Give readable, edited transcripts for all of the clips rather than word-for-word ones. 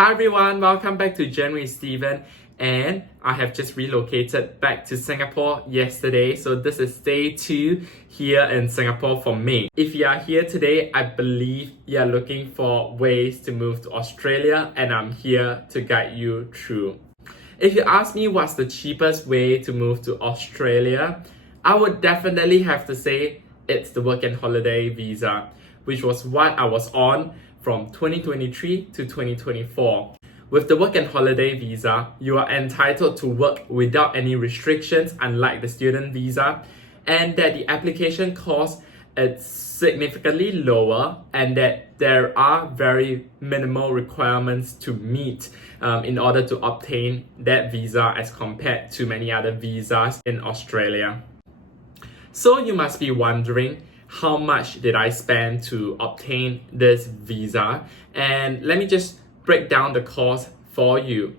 Hi everyone, welcome back to Gen with Steven, and I have just relocated back to Singapore yesterday, so this is day 2 here in Singapore for me. If you are here today, I believe you are looking for ways to move to Australia, and I'm here to guide you through. If you ask me what's the cheapest way to move to Australia, I would definitely have to say it's the work and holiday visa, which was what I was on from 2023 to 2024. With the work and holiday visa, you are entitled to work without any restrictions, unlike the student visa, and that the application cost is significantly lower, and that there are very minimal requirements to meet in order to obtain that visa as compared to many other visas in Australia. So you must be wondering, how much did I spend to obtain this visa? And let me just break down the cost for you.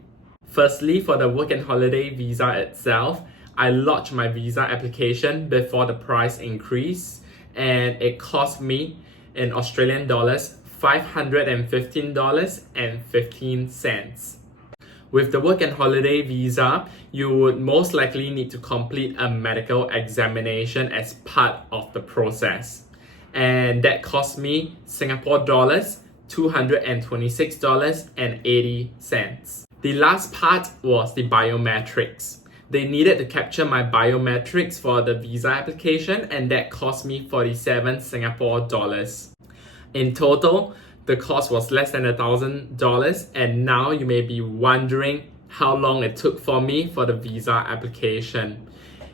Firstly, for the work and holiday visa itself, I lodged my visa application before the price increase, and it cost me in Australian dollars $515.15. With the work and holiday visa, you would most likely need to complete a medical examination as part of the process. And that cost me Singapore dollars $226.80. The last part was the biometrics. They needed to capture my biometrics for the visa application, and that cost me 47 Singapore dollars. In total, the cost was less than $1,000, and now you may be wondering how long it took for me for the visa application.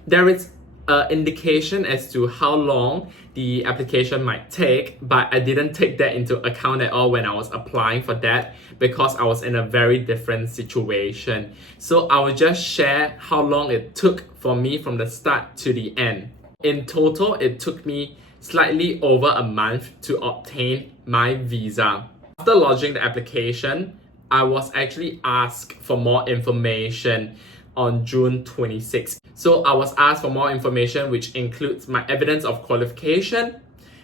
There is an indication as to how long the application might take, but I didn't take that into account at all when I was applying for that because I was in a very different situation. So I will just share how long it took for me from the start to the end. In total, it took me slightly over a month to obtain my visa. After lodging the application, I was actually asked for more information on June 26th. So I was asked for more information, which includes my evidence of qualification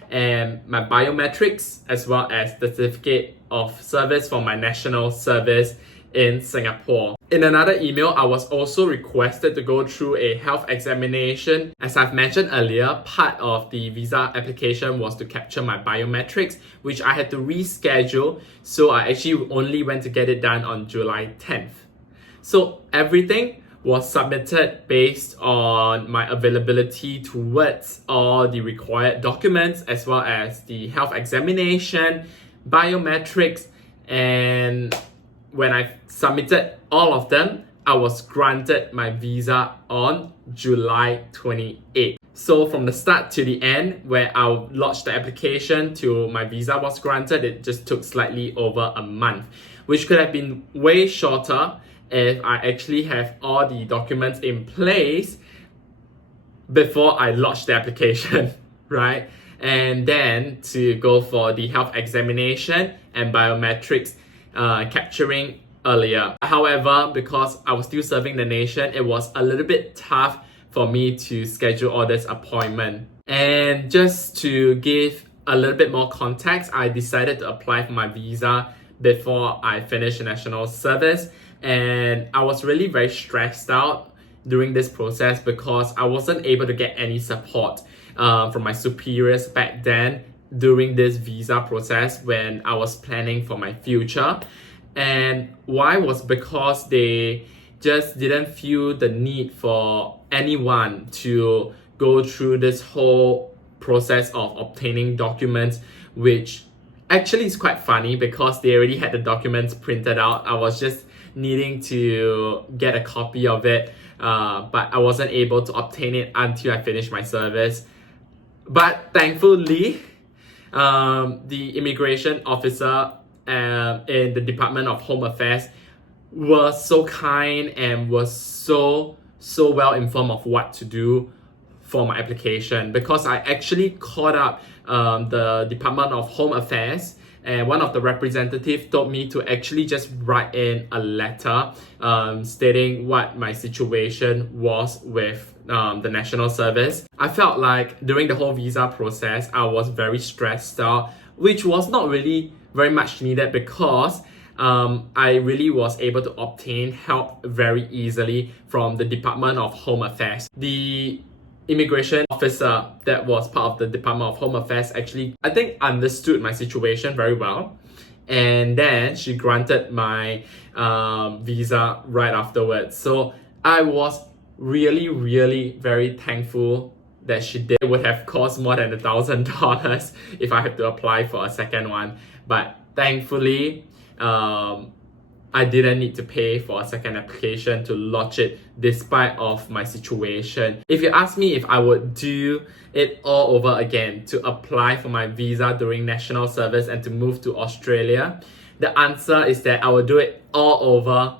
and my biometrics, as well as the certificate of service for my national service in Singapore. In another email, I was also requested to go through a health examination. As I've mentioned earlier, part of the visa application was to capture my biometrics, which I had to reschedule, so I actually only went to get it done on July 10th. So everything was submitted based on my availability towards all the required documents, as well as the health examination, biometrics, and when I submitted all of them, I was granted my visa on July 28th. So from the start to the end, where I lodged the application to my visa was granted, it just took slightly over a month, which could have been way shorter if I actually have all the documents in place before I lodged the application, right? And then to go for the health examination and biometrics capturing earlier. However, because I was still serving the nation, it was a little bit tough for me to schedule all this appointment. And just to give a little bit more context, I decided to apply for my visa before I finished national service, and I was really very stressed out during this process because I wasn't able to get any support from my superiors back then during this visa process when I was planning for my future. And why was because they just didn't feel the need for anyone to go through this whole process of obtaining documents, which actually is quite funny because they already had the documents printed out. I was just needing to get a copy of it, but I wasn't able to obtain it until I finished my service. But thankfully, the immigration officer in the Department of Home Affairs was so kind and was so well informed of what to do for my application, because I actually called up the Department of Home Affairs, and one of the representatives told me to actually just write in a letter stating what my situation was with the national service. I felt like during the whole visa process, I was very stressed out, which was not really very much needed because I really was able to obtain help very easily from the Department of Home Affairs. The immigration officer that was part of the Department of Home Affairs actually, I think, understood my situation very well. And then she granted my visa right afterwards. So I was really very thankful that she did. It would have cost more than $1,000 if I had to apply for a second one. But thankfully, I didn't need to pay for a second application to lodge it despite of my situation. If you ask me if I would do it all over again to apply for my visa during national service and to move to Australia, the answer is that I would do it all over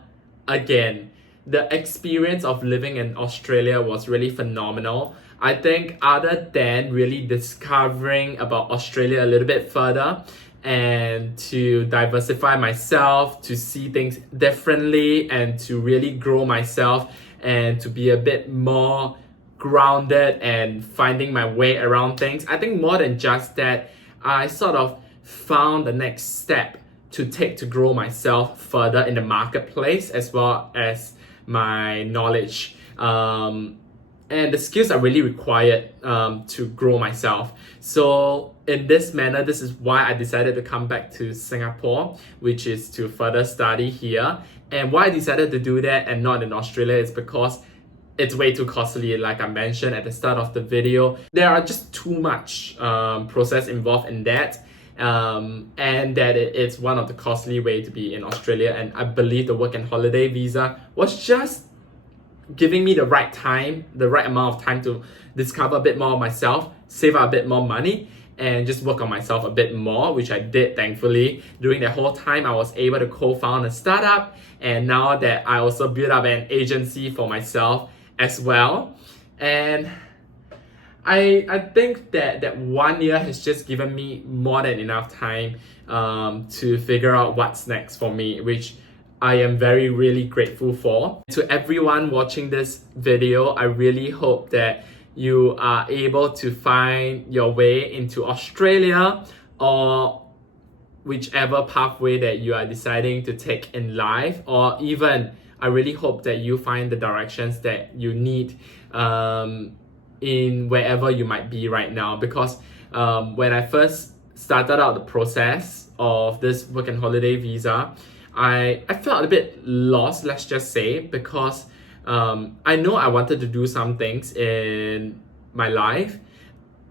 again. The experience of living in Australia was really phenomenal. I think other than really discovering about Australia a little bit further, and to diversify myself, to see things differently, and to really grow myself, and to be a bit more grounded and finding my way around things. I think more than just that, I sort of found the next step to take to grow myself further in the marketplace as well as my knowledge. And the skills are really required to grow myself. So in this manner, this is why I decided to come back to Singapore, which is to further study here. And why I decided to do that and not in Australia is because it's way too costly. Like I mentioned at the start of the video, there are just too much process involved in that. And that it's one of the costly way to be in Australia. And I believe the work and holiday visa was just giving me the right time, the right amount of time to discover a bit more of myself, save up a bit more money, and just work on myself a bit more, which I did thankfully. During that whole time, I was able to co-found a startup, and now that I also built up an agency for myself as well. And I think that 1 year has just given me more than enough time to figure out what's next for me, which I am really grateful for. To everyone watching this video, I really hope that you are able to find your way into Australia or whichever pathway that you are deciding to take in life, or even I really hope that you find the directions that you need in wherever you might be right now. Because when I first started out the process of this work and holiday visa, I felt a bit lost, let's just say, because I know I wanted to do some things in my life.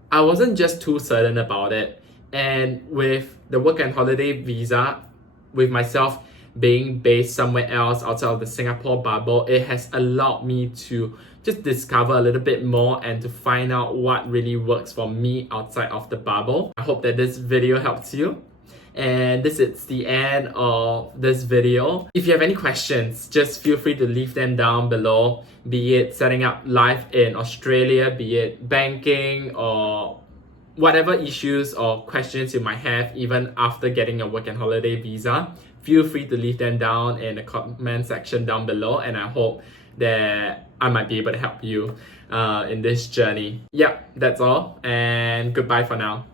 I wasn't just too certain about it. And with the work and holiday visa, with myself being based somewhere else outside of the Singapore bubble, it has allowed me to just discover a little bit more and to find out what really works for me outside of the bubble. I hope that this video helps you. And this is the end of this video. If you have any questions, just feel free to leave them down below, be it setting up life in Australia, be it banking, or whatever issues or questions you might have even after getting a work and holiday visa. Feel free to leave them down in the comment section down below, and I hope that I might be able to help you in this journey. Yep, that's all, and goodbye for now.